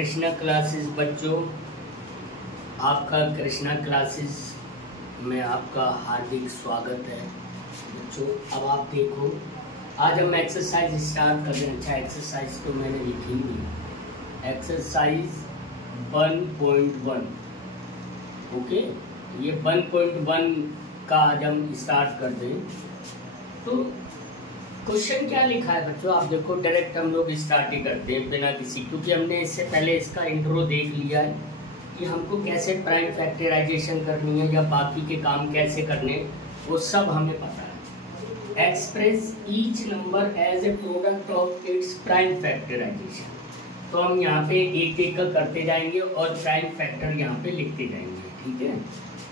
Krishna classes बच्चों, आपका Krishna classes में आपका हार्दिक स्वागत है। बच्चों अब आप देखो, आज हम एक्सरसाइज स्टार्ट कर रहे हैं। अच्छा, एक्सरसाइज तो मैंने लिखी नहीं, एक्सरसाइज 1.1। ओके, ये 1.1 का आज हम स्टार्ट कर दें। तो क्वेश्चन क्या लिखा है बच्चों, आप देखो, डायरेक्ट हम लोग स्टार्ट ही करते हैं बिना किसी, क्योंकि हमने इससे पहले इसका इंट्रो देख लिया है कि हमको कैसे प्राइम फैक्टराइजेशन करनी है या बाकी के काम कैसे करने, वो सब हमें पता है। Express each number as a product of its prime factorization. तो हम यहाँ पे एक एक का करते जाएंगे और प्राइम फैक्टर यहाँ पे लिखते जाएंगे, ठीक है।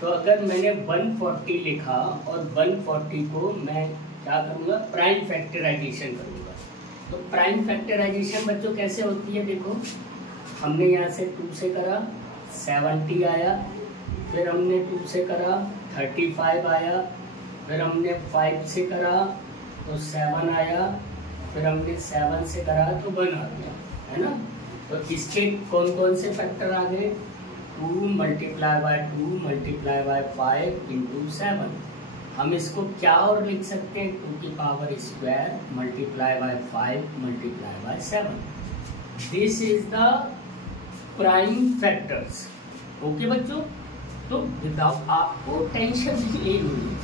तो अगर मैंने 140 लिखा और 140 को मैं क्या करूँगा, प्राइम फैक्टराइजेशन करूँगा। तो प्राइम फैक्टराइजेशन बच्चों कैसे होती है, देखो हमने यहाँ से 2 से करा 70 आया, फिर हमने 2 से करा 35 आया, फिर हमने 5 से करा तो 7 आया, फिर हमने 7 से करा तो 1 आ गया, है ना। तो इसके कौन कौन से फैक्टर आ गए, 2 multiply by 2 multiply by 5 into 7। हम इसको क्या और लिख सकते हैं, 2 की power square multiply by 5 multiply by 7। This is the prime factors. Okay बच्चों, तो विदाउट आपको टेंशन नहीं लेनी है,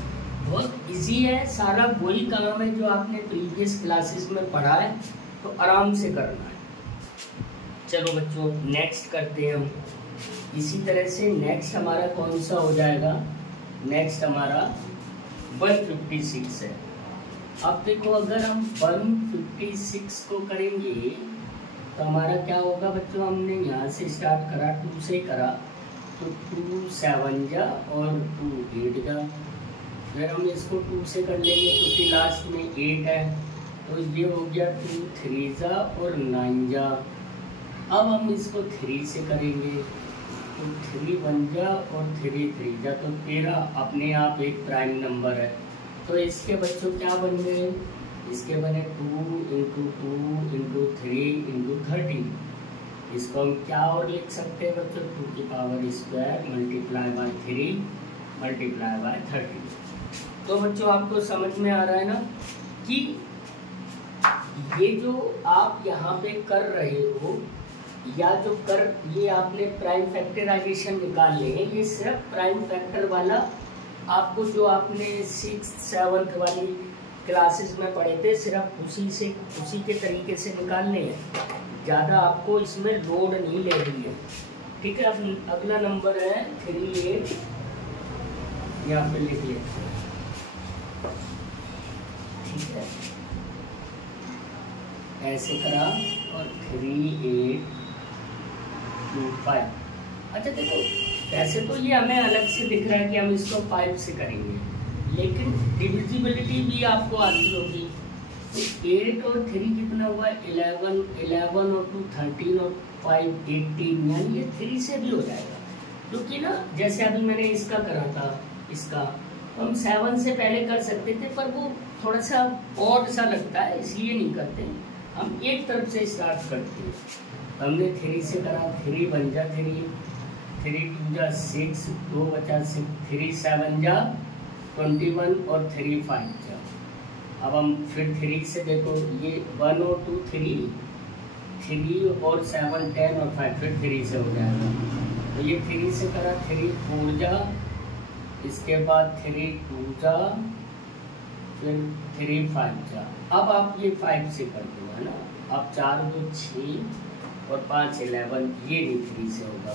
बहुत इजी है, सारा वही काम है जो आपने प्रीवियस क्लासेस में पढ़ा है, तो आराम से करना है। चलो बच्चों नेक्स्ट करते हैं हम। इसी तरह से नेक्स्ट हमारा कौन सा हो जाएगा, नेक्स्ट हमारा 156 है। अब देखो, अगर हम 156 को करेंगे तो हमारा क्या होगा बच्चों, हमने यहाँ से स्टार्ट करा, 2 से करा तो 2 7 जा और 2 8 जा। फिर हम इसको 2 से कर लेंगे क्योंकि लास्ट में 8 है, तो ये हो गया 2 3 जा और 9 जा। अब हम इसको 3 से करेंगे तो 3 1 जा और 3 3 जा, तो 13 अपने आप एक प्राइम नंबर है। तो इसके बच्चों क्या बन गए, इसके बने 2 इंटू 2 इंटू 3 इंटू 13। इसको हम क्या और लिख सकते हैं बच्चों, 2 की power square multiply by 3 multiply by 13। तो बच्चों आपको समझ में आ रहा है ना कि ये जो आप यहाँ पे कर रहे हो या जो कर, ये आपने प्राइम फैक्टराइजेशन निकाल लिए हैं, ये सिर्फ प्राइम फैक्टर वाला आपको जो आपने 6th 7th वाली क्लासेस में पढ़े थे, सिर्फ उसी के तरीके से निकालने हैं, ज़्यादा आपको इसमें लोड नहीं ले रही है, ठीक है। अब अगला नंबर है 38, यहाँ पे लिख लेते हैं, ठीक है, ऐसे करा और 3 8 2 5। अच्छा देखो, वैसे तो ये हमें अलग से दिख रहा है कि हम इसको 5 से करेंगे, लेकिन डिविजिबिलिटी भी आपको आती होगी। तो 8 और 3 कितना हुआ, 11 11 और 2 13 और 5 18, यानी ये 3 से भी हो जाएगा। क्योंकि ना जैसे अभी मैंने इसका करा था, इसका तो हम 7 से पहले कर सकते थे, पर वो थोड़ा सा ऑड सा लगता है, इसलिए नहीं करते, हम एक तरफ से स्टार्ट करते हैं। हमने 3 से करा, 3 1 जा 3 3 2 जा 6 2 बचा 6 3 7 जा 21 और 3 5 जा। अब हम फिर 3 से देखो, ये 1 और 2 3 और 7 10 और 5, फिर 3 से हो जाएगा। तो ये 3 से करा, 3 4 जा, इसके बाद 3 2 जा, फिर 3 5 जा। अब आप ये 5 से कर दो, है ना। अब 4 2 6 और 5 11, ये नहीं 3 से होगा।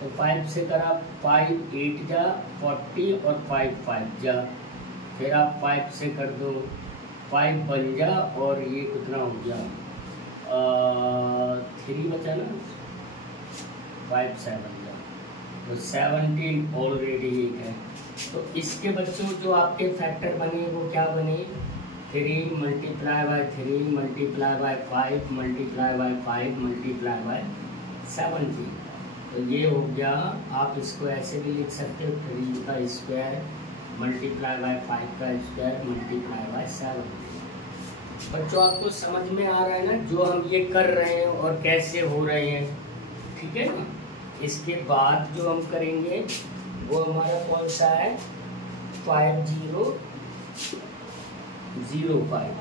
तो 5 से करा, 5 8 जा 40 और 5 5 जा। फिर आप 5 से कर दो, 5 बन जा और ये कितना हो गया, 3 बचा ना, 5 7 जा, तो 17 ऑलरेडी एक है। तो इसके बच्चों जो आपके फैक्टर बने वो क्या बने, 3 multiply by 3 multiply by 5 multiply by 5 multiply by 17। तो ये हो गया, आप इसको ऐसे भी लिख सकते हो, 3 का स्क्वायर मल्टीप्लाई बाय 5 का स्क्वायर मल्टीप्लाई बाय 17। बच्चों आपको समझ में आ रहा है ना जो हम ये कर रहे हैं और कैसे हो रहे हैं। ठीक है ना। इसके बाद जो हम करेंगे वो हमारा कौन सा है, 5005।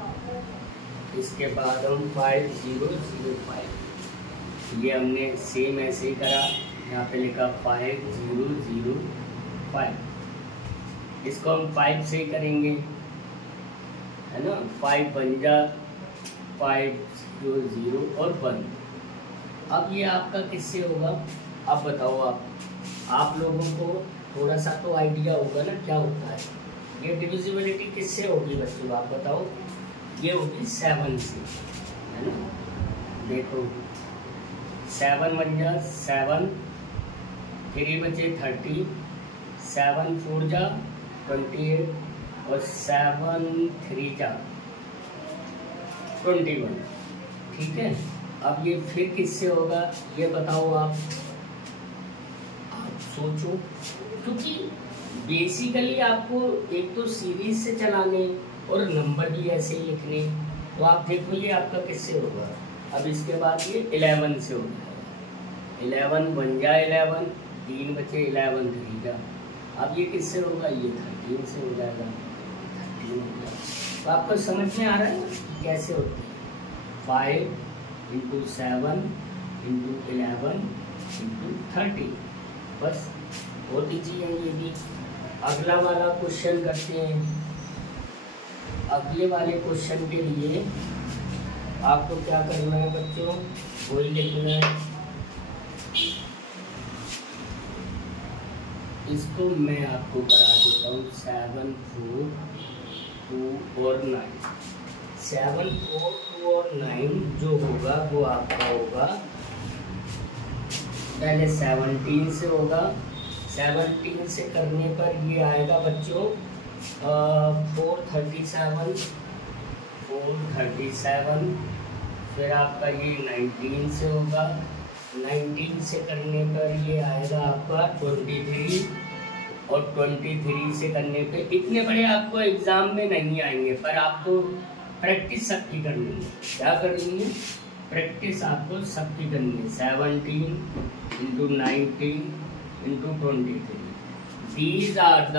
इसके बाद हम 5005, ये हमने सेम ऐसे ही करा, यहाँ पे लिखा 5005। इसको हम 5 से ही करेंगे, है ना। 5 बन जा 500 और 1। अब ये आपका किससे होगा, अब बताओ आप लोगों को थोड़ा सा तो आइडिया होगा ना क्या होता है। ये डिविजिबिलिटी किससे होगी बच्चों, आप बताओ। ये होगी 7 से, है ना। देखो 7 बन जा 7, 3 बचे 30, 7 4 जा 28 और 7 3 जा 21, ठीक है। अब ये फिर किससे होगा ये बताओ आप सोचो, क्योंकि बेसिकली आपको एक तो सीरीज से चलाने और नंबर भी ऐसे ही लिखने। तो आप देखो ये आपका किससे होगा। अब इसके बाद ये 11 से हो जाएगा, 11 बन जा 11, 3 बचे 11 3 जा। अब ये किससे होगा, ये 13 से हो जाएगा, 13 हो जाएगा। तो आपको समझ में आ रहा है कैसे होता है। 5 × 7 × 11 × 30, बस बहुत ईजी है ये भी। अगला वाला क्वेश्चन करते हैं। अगले वाले क्वेश्चन के लिए आपको क्या करना है बच्चों, वही लिखना है। इसको मैं आपको करा देता हूँ 7 4 2 और 9। 7 4 2 और 9 जो होगा वो आपका होगा, पहले 17 से होगा। 17 से करने पर ये आएगा बच्चों 437, 437। फिर आपका ये 19 से होगा, 19 से करने पर ये आएगा आपका 23, और 23 से करने पे इतने बड़े आपको एग्जाम में नहीं आएंगे, पर आपको प्रैक्टिस सबकी करनी है। क्या करनी है, प्रैक्टिस आपको सबकी करनी है। 17 × 19 × 23, दीज आर द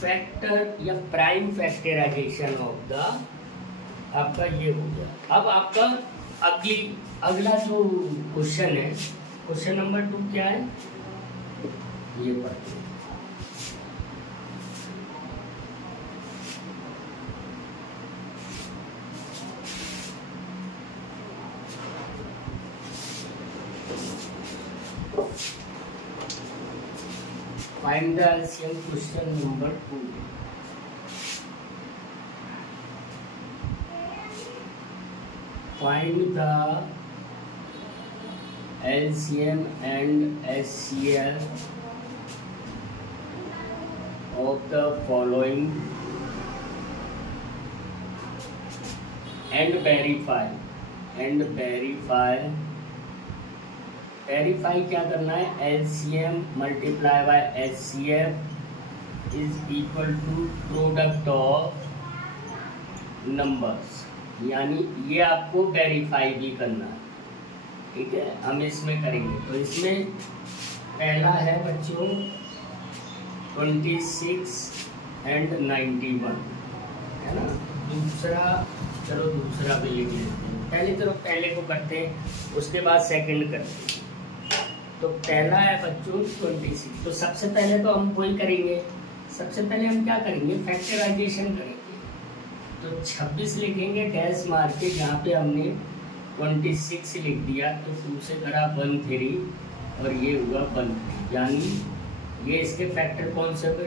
फैक्टर या प्राइम फैक्टराइजेशन ऑफ द, आपका ये हो गया। अब आपका अगला जो क्वेश्चन है, क्वेश्चन नंबर 2 क्या है ये पढ़ते हैं। Find the LCM, question number 2. Find the LCM and HCF of the following and verify. Verify क्या करना है, LCM multiply by HCF is equal to product of numbers, यानी ये आपको वेरीफाई भी करना है, ठीक है। हम इसमें करेंगे, तो इसमें पहला है बच्चों 26 and 91, है ना। दूसरा, चलो दूसरा भी लिख लेते हैं। पहले को करते हैं, उसके बाद सेकंड करते हैं। तो पहला है बच्चों 26, तो सबसे पहले तो हम वही करेंगे। सबसे पहले हम क्या करेंगे, फैक्टराइजेशन करेंगे। तो 26 लिखेंगे डैश मार के, जहाँ पे हमने 26 लिख दिया, तो 2 से करा 1 3 और ये हुआ 1 3, यानी ये इसके फैक्टर कौन से होंगे,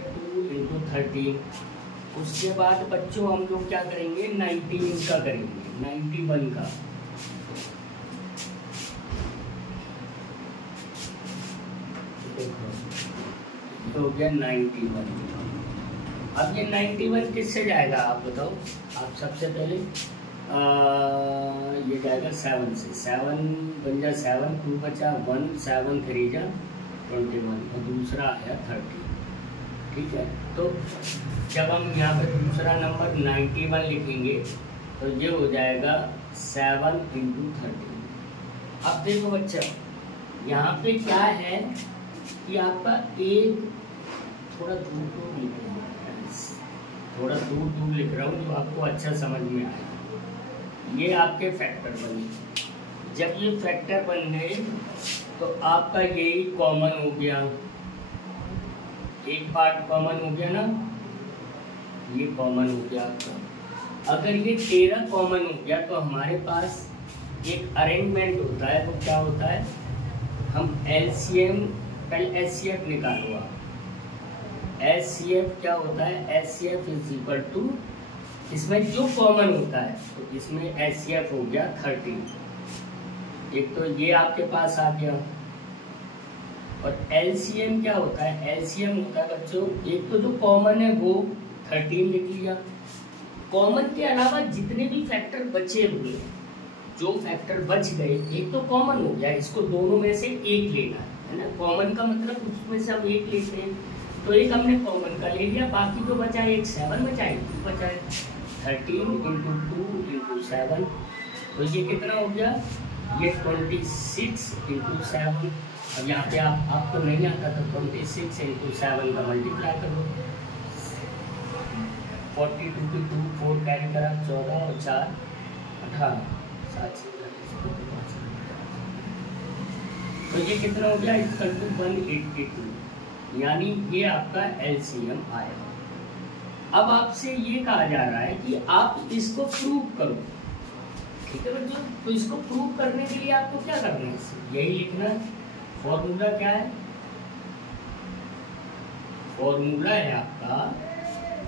2 × 13। उसके बाद बच्चों हम लोग क्या करेंगे, 19 का करेंगे, 91 का। तो हो गया 91। अब ये 91 किससे जाएगा आप बताओ। आप सबसे पहले ये जाएगा 7 से, 7 बन जा 7, 2 बचा 1, 7 3 जा 21 और दूसरा आया 30, ठीक है। तो जब हम यहाँ पे दूसरा नंबर 91 लिखेंगे तो ये हो जाएगा 7 × 13। अब देखो बच्चा, यहाँ पे क्या है कि आपका एक थोड़ा दूर दूर लिख रहा हूँ, थोड़ा दूर दूर लिख रहा हूँ जो आपको अच्छा समझ में आए। ये आपके फैक्टर बने, जब ये फैक्टर बन गए तो आपका यही कॉमन हो गया, एक पार्ट कॉमन हो गया ना, ये कॉमन हो गया आपका। अगर ये 13 कॉमन हो गया तो हमारे पास एक अरेंजमेंट होता है, वो क्या होता है, हम एलसीएम पहले एचसीएफ निकालो आप। एचसीएफ क्या होता है, एचसीएफ इज इक्वल टू, इसमें जो कॉमन होता है तो इसमें एचसीएफ हो गया 13, एक तो ये आपके पास आ गया। और एलसीएम क्या होता है, एलसीएम होता है बच्चों, एक तो जो कॉमन है वो 13 लिख लिया, कॉमन के अलावा जितने भी फैक्टर बचे हुए हैं, जो फैक्टर बच गए, एक तो कॉमन हो गया, इसको दोनों में से एक लेना है ना, कॉमन का मतलब उसमें से हम एक लेते हैं, तो एक हमने कॉमन का ले लिया, बाकी जो बचा एक 7 बचा है, 2 बचा है, 13 इंटू 2 इंटू 7, तो ये कितना हो गया, ये 26 इंटू 7। अब यहाँ पे आपको नहीं आता तो 26 इंटू 7 का मल्टीप्लाई करो, 42 की 2 4 कैरी करा, 14 और 4 18, 7 तो ये कितना हो गया, इक्वल टू 182, यानी ये आपका एलसीएम आया। अब आपसे ये कहा जा रहा है कि आप इसको प्रूव करो, ठीक है बच्चों। तो इसको प्रूव करने के लिए आपको क्या करना है, यही लिखना है। फॉर्मूला क्या है, फॉर्मूला है आपका,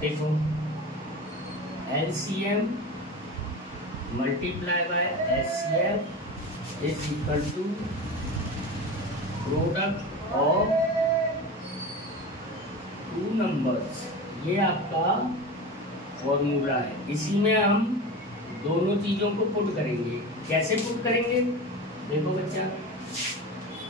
देखो, LCM multiply by HCF is equal to product of 2 numbers, ये आपका फॉर्मूला है। इसी में हम दोनों चीज़ों को पुट करेंगे। कैसे पुट करेंगे, देखो बच्चा,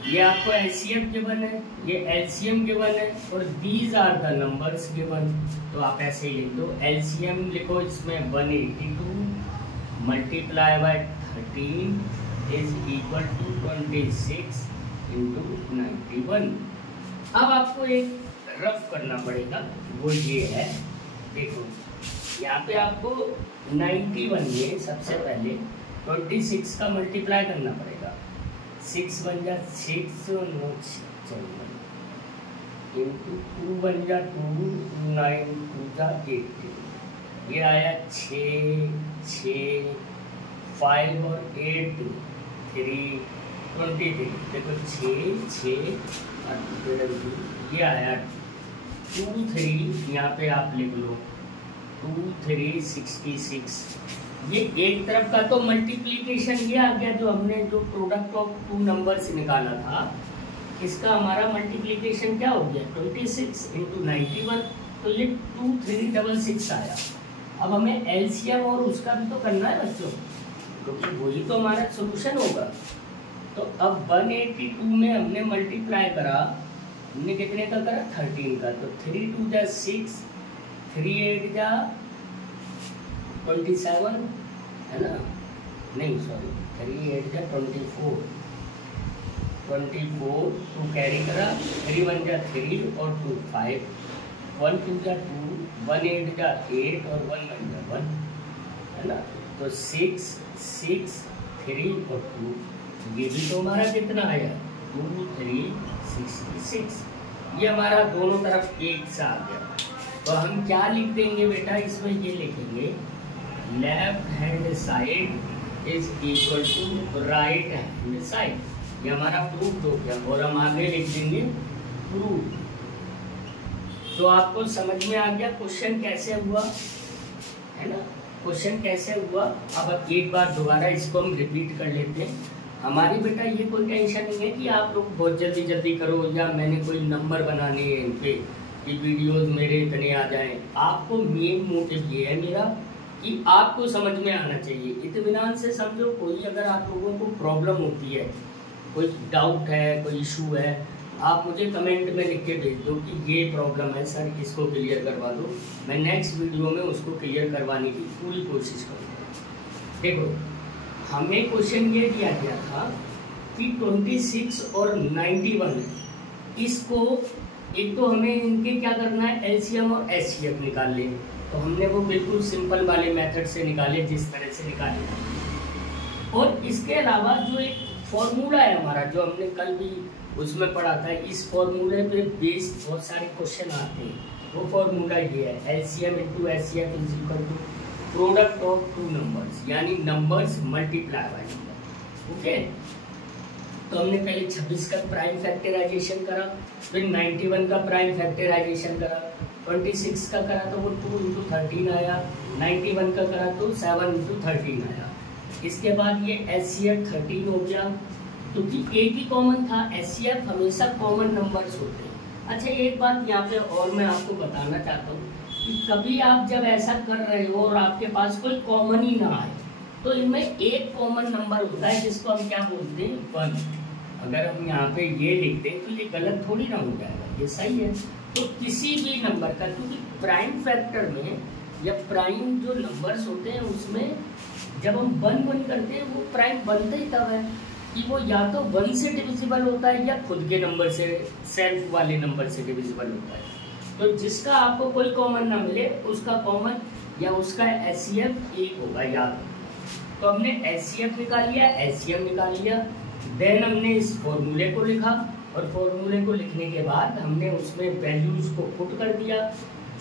ये आपको एचसीएफ गिवन है, ये एलसीएम गिवन है, और these are the numbers given, तो आप ऐसे ही लिख दो, एलसीएम लिखो इसमें 182 multiply by 13 is equal to 26 into 91। अब आपको एक रफ करना पड़ेगा, वो ये है, देखो यहाँ पे आपको 91 में सबसे पहले 26 का मल्टीप्लाई करना पड़ेगा, 6 बन जा 6 इंटू 2 बन जा 2, 9 2 जा 18, ये आया 6 6 5 और 8 3 23, देखो 6 6 ये आया 2 3, यहाँ पे आप लिख लो 2 3 66। ये एक तरफ का तो मल्टीप्लीकेशन ये आ गया, जो हमने जो प्रोडक्ट ऑफ 2 नंबर्स निकाला था, इसका हमारा मल्टीप्लीकेशन क्या हो गया 26 इंटू 91, तो ये 2366 आया। अब हमें एलसीएम और उसका भी तो करना है बच्चों, क्योंकि वही तो हमारा सोल्यूशन होगा। तो अब 182 में हमने मल्टीप्लाई करा, हमने कितने का करा 13 का, तो 3 2 जा 6, 3 8 जा 27 है ना, नहीं सॉरी 3 8 जा 24, 2 कैरी करा, 3 1 जा 3 और 2 5, 1 2 जा 2, 1 8 जा 8 और 1 1 जा 1 है ना, तो 6 6 3 और 2, ये भी तो हमारा कितना आया 2 3 66, ये हमारा दोनों तरफ एक सा आ गया। तो हम क्या लिख देंगे बेटा, इसमें ये लिखेंगे left hand side is equal to right hand side, ये हमारा प्रूफ हो गया, और हम आगे लिख देंगे प्रूफ। तो आपको समझ में आ गया क्वेश्चन कैसे हुआ है ना, क्वेश्चन कैसे हुआ। अब एक बार दोबारा इसको हम रिपीट कर लेते हैं। हमारी बेटा ये कोई टेंशन नहीं है कि आप लोग बहुत जल्दी जल्दी करो, या मैंने कोई नंबर बनाने हैं इन पे कि वीडियोस मेरे इतने आ जाएं। आपको मेन मोटिव ये है मेरा कि आपको समझ में आना चाहिए, इत्मीनान से समझो। कोई अगर आप लोगों को प्रॉब्लम होती है, कोई डाउट है, कोई इशू है, आप मुझे कमेंट में लिख के भेज दो कि ये प्रॉब्लम है सर, इसको क्लियर करवा दो। मैं नेक्स्ट वीडियो में उसको क्लियर करवाने की पूरी कोशिश करूँगा। देखो, हमें क्वेश्चन ये दिया गया था कि 26 और 91 इसको एक तो हमें इनके क्या करना है, एलसीएम और एचसीएफ निकाल लें। तो हमने वो बिल्कुल सिंपल वाले मेथड से निकाले, जिस तरह से निकाले। और इसके अलावा जो एक फॉर्मूला है हमारा, जो हमने कल भी उसमें पढ़ा था, इस फॉर्मूले पे बेस्ड बहुत सारे क्वेश्चन आते हैं। वो फॉर्मूला ये है, LCM into HCF is equal to product of two numbers, यानी numbers multiply by number. Okay, तो हमने पहले 26 का प्राइम फैक्टराइजेशन करा, फिर 91 का प्राइम फैक्टराइजेशन करा, 26 का करा तो वो 2 इंटू 13 आया, 91 का करा तो 7 इंटू 13 आया। इसके बाद ये एचसीएफ 13 हो गया, क्योंकि एक ही कॉमन था। एचसीएफ हमेशा कॉमन नंबर्स होते हैं। अच्छा, एक बात यहाँ पे और मैं आपको बताना चाहता हूँ कि कभी आप जब ऐसा कर रहे हो और आपके पास कोई कॉमन ही ना आए, तो इनमें एक कॉमन नंबर होता है जिसको हम क्या बोलते हैं, 1। अगर हम यहाँ पे ये लिख दें तो ये गलत थोड़ी ना हो जाएगा, ये सही है। तो किसी भी नंबर का, क्योंकि प्राइम फैक्टर में या प्राइम जो नंबर्स होते हैं उसमें जब हम 1 करते हैं, वो प्राइम बनता ही तब है कि वो या तो 1 से डिविजिबल होता है या खुद के नंबर से, सेल्फ वाले नंबर से डिविजिबल होता है। तो जिसका आपको कोई कॉमन ना मिले उसका कॉमन या उसका एचसीएफ 1 होगा, याद। तो हमने एचसीएफ निकाल लिया, एचसीएफ निकाल लिया, देन हमने इस फॉर्मूले को लिखा, और फॉर्मूले को लिखने के बाद हमने उसमें वैल्यूज को पुट कर दिया।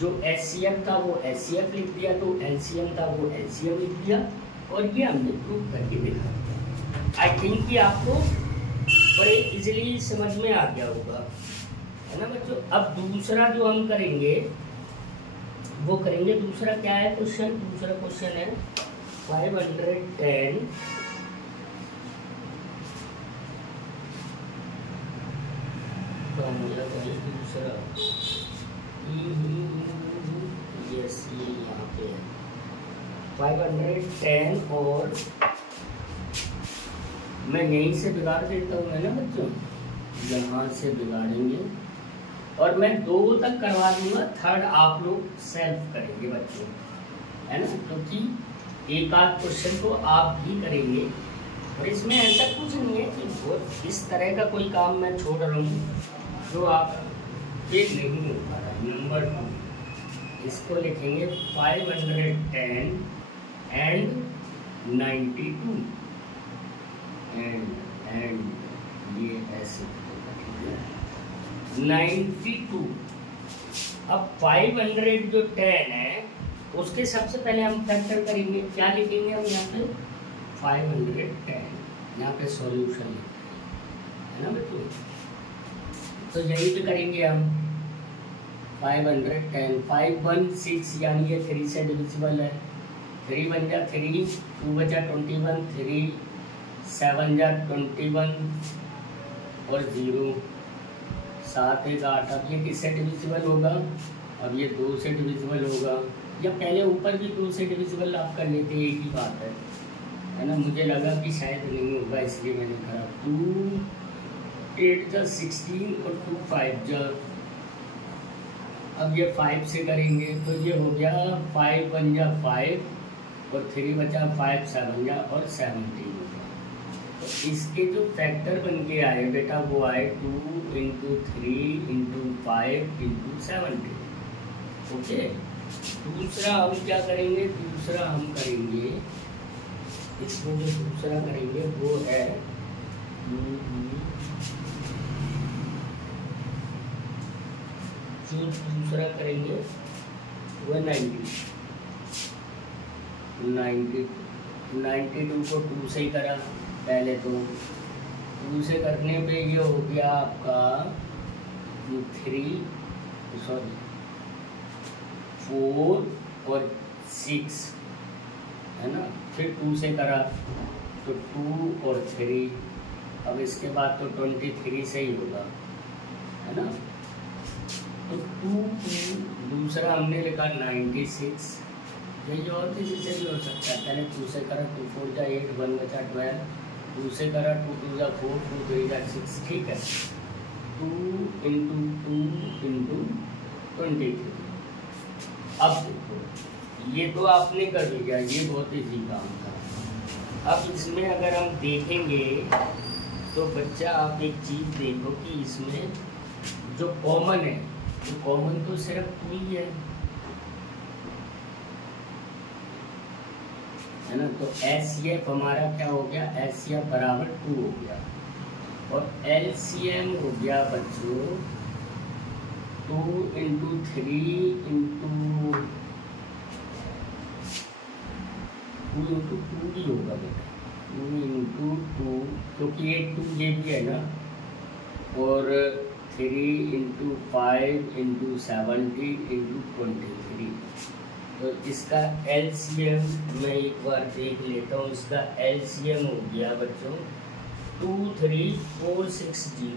जो एचसीएफ था वो एचसीएफ लिख दिया, तो एलसीएम था वो एलसीएम लिख दिया, और ये हमने प्रूव करके दिखा दिया। आई थिंक कि आपको बड़े इजीली समझ में आ गया होगा, है ना बच्चों। अब दूसरा जो हम करेंगे वो करेंगे, दूसरा क्या है क्वेश्चन, दूसरा क्वेश्चन है 510 दूसरा, यस ये यहाँ पे है 510, और मैं यहीं से बिगाड़ देता हूँ, है ना बच्चों, यहाँ से बिगाड़ेंगे और मैं 2 तक करवा दूंगा, थर्ड आप लोग सेल्फ करेंगे बच्चों, है ना, क्योंकि एक आध क्वेश्चन को आप भी करेंगे। और इसमें ऐसा कुछ नहीं है कि वो इस तरह का कोई काम मैं छोड़ रहा हूँ जो आप ये नहीं हो पा रहा। नंबर 2 इसको लिखेंगे 510 एंड 92 एंड ये ऐसे 92। अब 500 जो 10 है उसके सबसे पहले हम फैक्टर करेंगे, क्या लिखेंगे हम यहाँ पे 510, यहाँ पे सॉल्यूशन है ना बच्चों। तो यही पे करेंगे हम 510, 516 यानी ये 3 से डिविजिबल है, 3 बन जा 3, 2 बचा 21, 3 7 जा 21 और 0 7 1 8। अब ये किससे डिविजिबल होगा, अब ये 2 से डिविजिबल होगा, या पहले ऊपर भी 2 से डिविजिबल आप कर लेते, एक ही बात है ना। मुझे लगा कि शायद नहीं होगा इसलिए मैंने कहा 2 8 जा 16 और 2 5 जा। अब ये 5 से करेंगे तो ये हो गया 5 1 जा 5 और 3 बचा 5 7 जा और 17 हो गया। तो इसके जो फैक्टर बन के आए बेटा वो आए 2 इंटू 3 इंटू 5 इंटू 17। ओके, दूसरा हम क्या करेंगे, दूसरा हम करेंगे इसमें जो दूसरा करेंगे वो है जो दूसरा करेंगे वो 92 को 2 से ही करा पहले, तो 2 से करने पे ये हो गया आपका 4 और 6 है ना। फिर 2 से करा तो 2 और 3, अब इसके बाद तो 23 से ही होगा, है ना। तो 2 दूसरा हमने लिखा 96, यही और किसी से भी हो सकता है। पहले 2 से करा 2 4 जा 8, 1 बचा 12, 2 से करा 2 2 जा 4, 2 3 जा 6, ठीक है। 2 इंटू 2 इंटू 23। अब देखो ये तो आपने कर लिया, ये बहुत ईजी काम था। अब इसमें अगर हम देखेंगे तो बच्चा आप एक चीज़ देखो कि इसमें जो कॉमन है, तो कॉमन तो सिर्फ 2 ही है ना। तो HCF हमारा क्या हो गया, HCF बराबर 2 हो गया, और LCM हो गया बच्चों 2 × 3 × 2 × 2 ही होगा बेटा, 2 × 2, क्योंकि ये 2 ये भी है ना, और 3 × 5 × 70 × 23। तो इसका LCM मैं एक बार देख लेता हूँ। इसका LCM हो गया बच्चों 23460,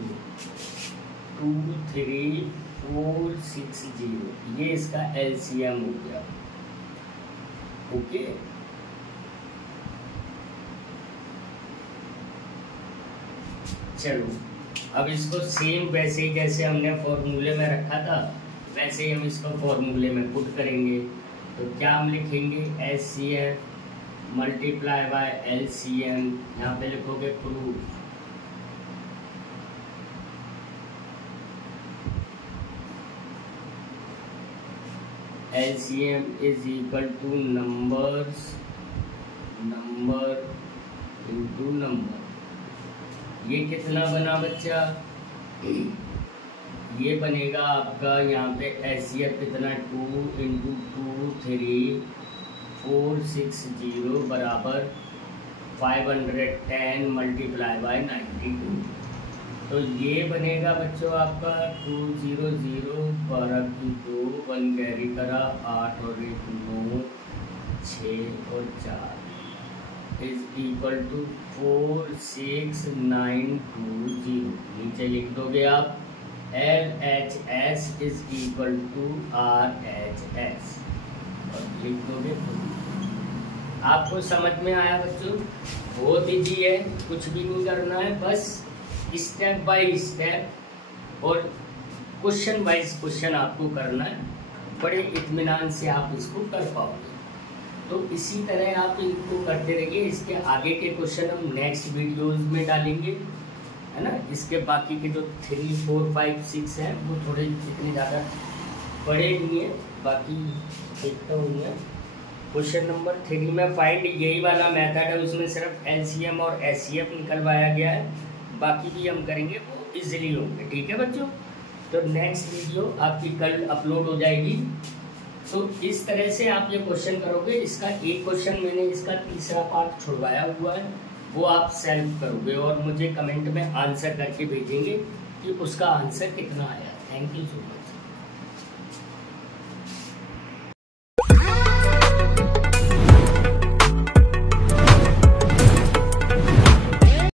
23460, ये इसका LCM हो गया। ओके, चलो अब इसको सेम वैसे ही जैसे हमने फॉर्मूले में रखा था वैसे ही हम इसको फॉर्मूले में पुट करेंगे। तो क्या हम लिखेंगे, HCF मल्टीप्लाई बाय LCM, यहाँ पे लिखोगे proof, LCM is equal to number into number. ये कितना बना बच्चा, ये बनेगा आपका यहाँ पे HCF कितना 2 × 23460 बराबर 510 मल्टीप्लाई बाय 92। तो ये बनेगा बच्चों आपका 200 12 की 2 1 कैरी करा 8 और 1 9 6 और 4 इज इक्वल टू 46920। नीचे लिख दोगे आप LHS is equal to RHS और लिख दोगे। आपको समझ में आया बच्चों, बहुत ईजी है, कुछ भी नहीं करना है, बस स्टेप बाय स्टेप और क्वेश्चन वाइज क्वेश्चन आपको करना है, बड़े इत्मीनान से आप इसको कर पाओगे। तो इसी तरह आप इनको करते रहिए। इसके आगे के क्वेश्चन हम नेक्स्ट वीडियोस में डालेंगे, है ना। इसके बाकी के जो 3 4 5 6 हैं वो थोड़े इतने ज़्यादा बड़े नहीं हैं, बाकी देखता हूँ। क्वेश्चन नंबर 3 में फाइंड, यही वाला मेथड है, उसमें सिर्फ LCM और HCF निकलवाया गया है, बाकी भी हम करेंगे वो इजीली होंगे। ठीक है बच्चों, तो नेक्स्ट वीडियो आपकी कल अपलोड हो जाएगी। तो इस तरह से आप ये क्वेश्चन करोगे। इसका एक क्वेश्चन मैंने इसका तीसरा पार्ट छुड़वाया हुआ है, वो आप सेल्फ करोगे और मुझे कमेंट में आंसर करके भेजेंगे कि उसका आंसर कितना आया। Thank you so much.